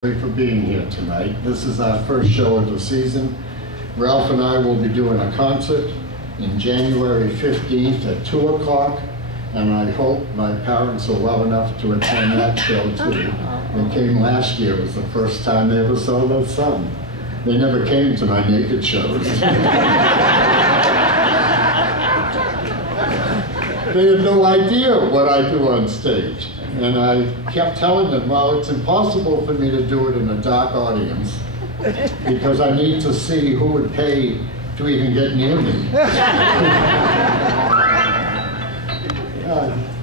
For being here tonight. This is our first show of the season. Ralph and I will be doing a concert in January 15th at 2 o'clock, and I hope my parents are well enough to attend that show too. They came last year. It was the first time they ever saw their son. They never came to my naked shows. They had no idea what I do on stage. And I kept telling them, well, it's impossible for me to do it in a dark audience because I need to see who would pay to even get near me.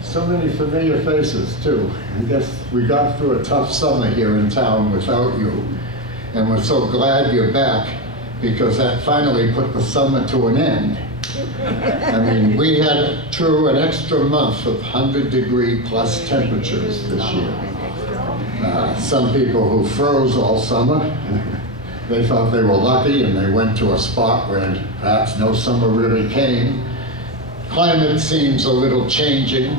So many familiar faces, too. I guess we got through a tough summer here in town without you, and we're so glad you're back because that finally put the summer to an end. I mean, we had through an extra month of 100-degree plus temperatures this year. Some people who froze all summer, they thought they were lucky and they went to a spot where perhaps no summer really came. Climate seems a little changing.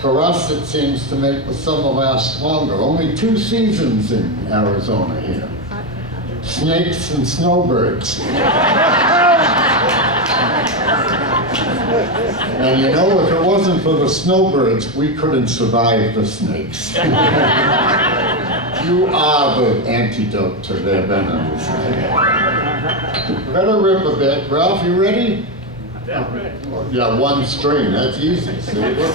For us, it seems to make the summer last longer. Only 2 seasons in Arizona here. Snakes and snowbirds. And you know, if it wasn't for the snowbirds, we couldn't survive the snakes. You are the antidote to their venoms. Better rip a bit. Ralph, you ready? Yeah, 1 string, that's easy. See, look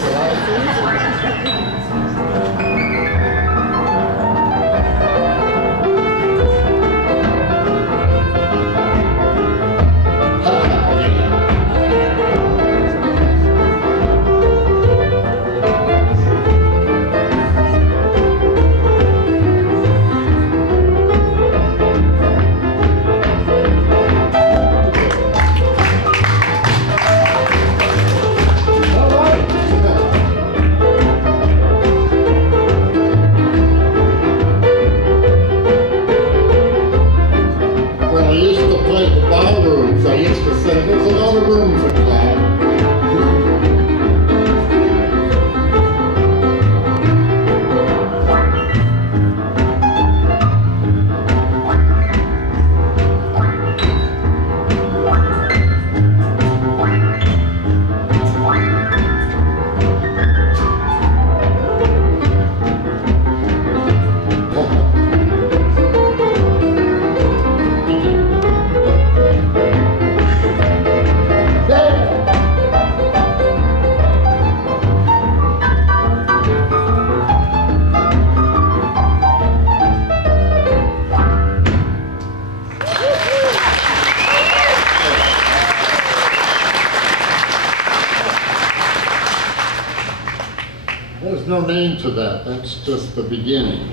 There's no name to that. That's just the beginning.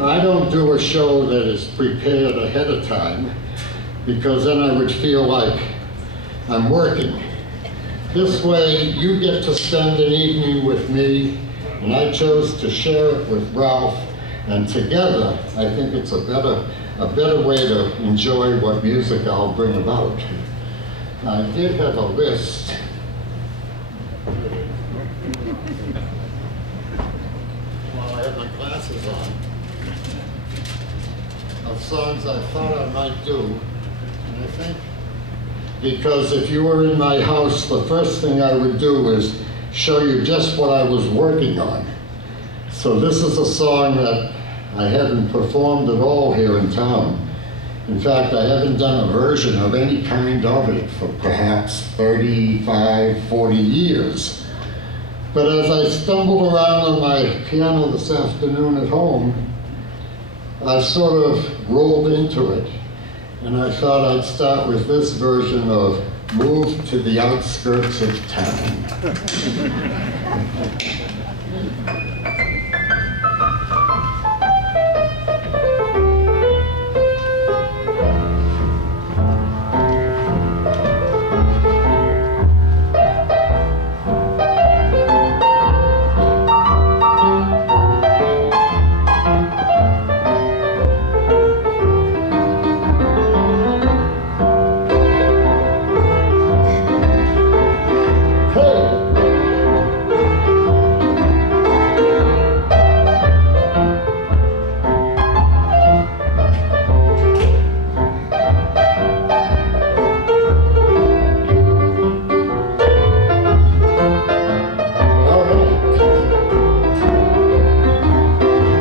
I don't do a show that is prepared ahead of time because then I would feel like I'm working. This way, you get to spend an evening with me, and I chose to share it with Ralph, and together, I think it's a better way to enjoy what music I'll bring about. I did have a list. Of songs I thought I might do, and I think because if you were in my house, the first thing I would do is show you just what I was working on. So this is a song that I haven't performed at all here in town. In fact, I haven't done a version of any kind of it for perhaps 35, 40 years. But as I stumbled around on my piano this afternoon at home, I sort of rolled into it, and I thought I'd start with this version of Move to the Outskirts of Town.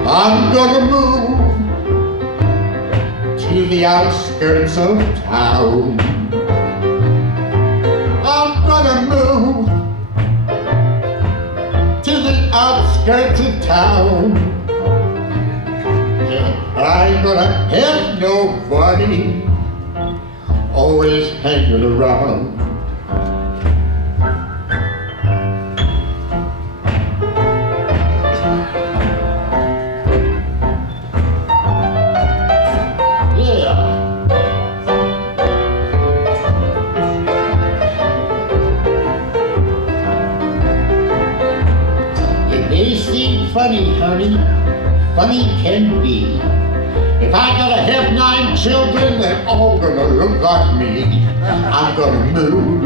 I'm gonna move to the outskirts of town. I'm gonna move to the outskirts of town. I ain't gonna have nobody always hanging around. Funny, honey, funny can be. If I gotta have 9 children, they're all gonna look like me. I'm gonna move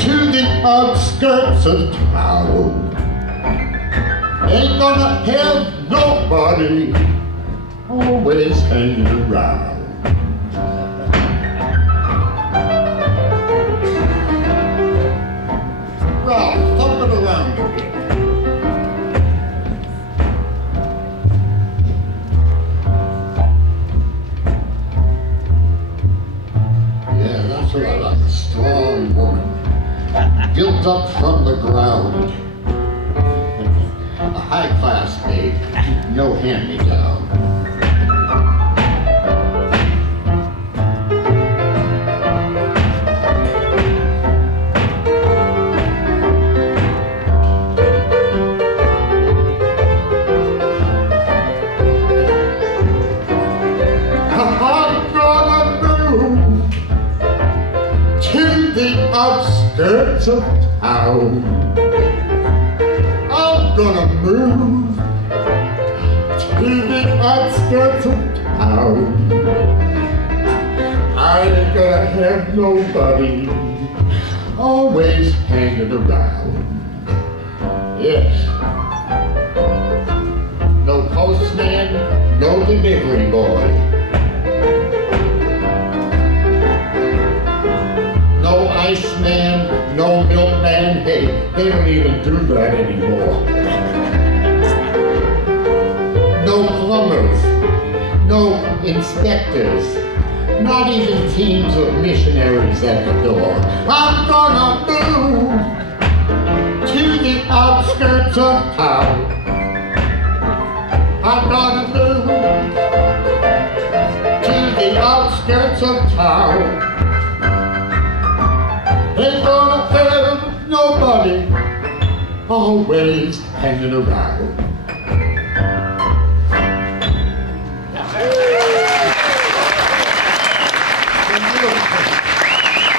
to the outskirts of town. Ain't gonna have nobody always hanging around. Ralph, thump it around a bit. I like a strong woman, built up from the ground. A high-class babe, no hand-me-down. The outskirts of town. I'm gonna move to the outskirts of town. I ain't gonna have nobody always hanging around. Yes. No postman, no delivery boy. No iceman, no milkman, hey, they don't even do that anymore. No plumbers, no inspectors, not even teams of missionaries at the door. I'm gonna move to the outskirts of town. I'm gonna move to the outskirts of town. Ain't gonna have nobody always hanging around.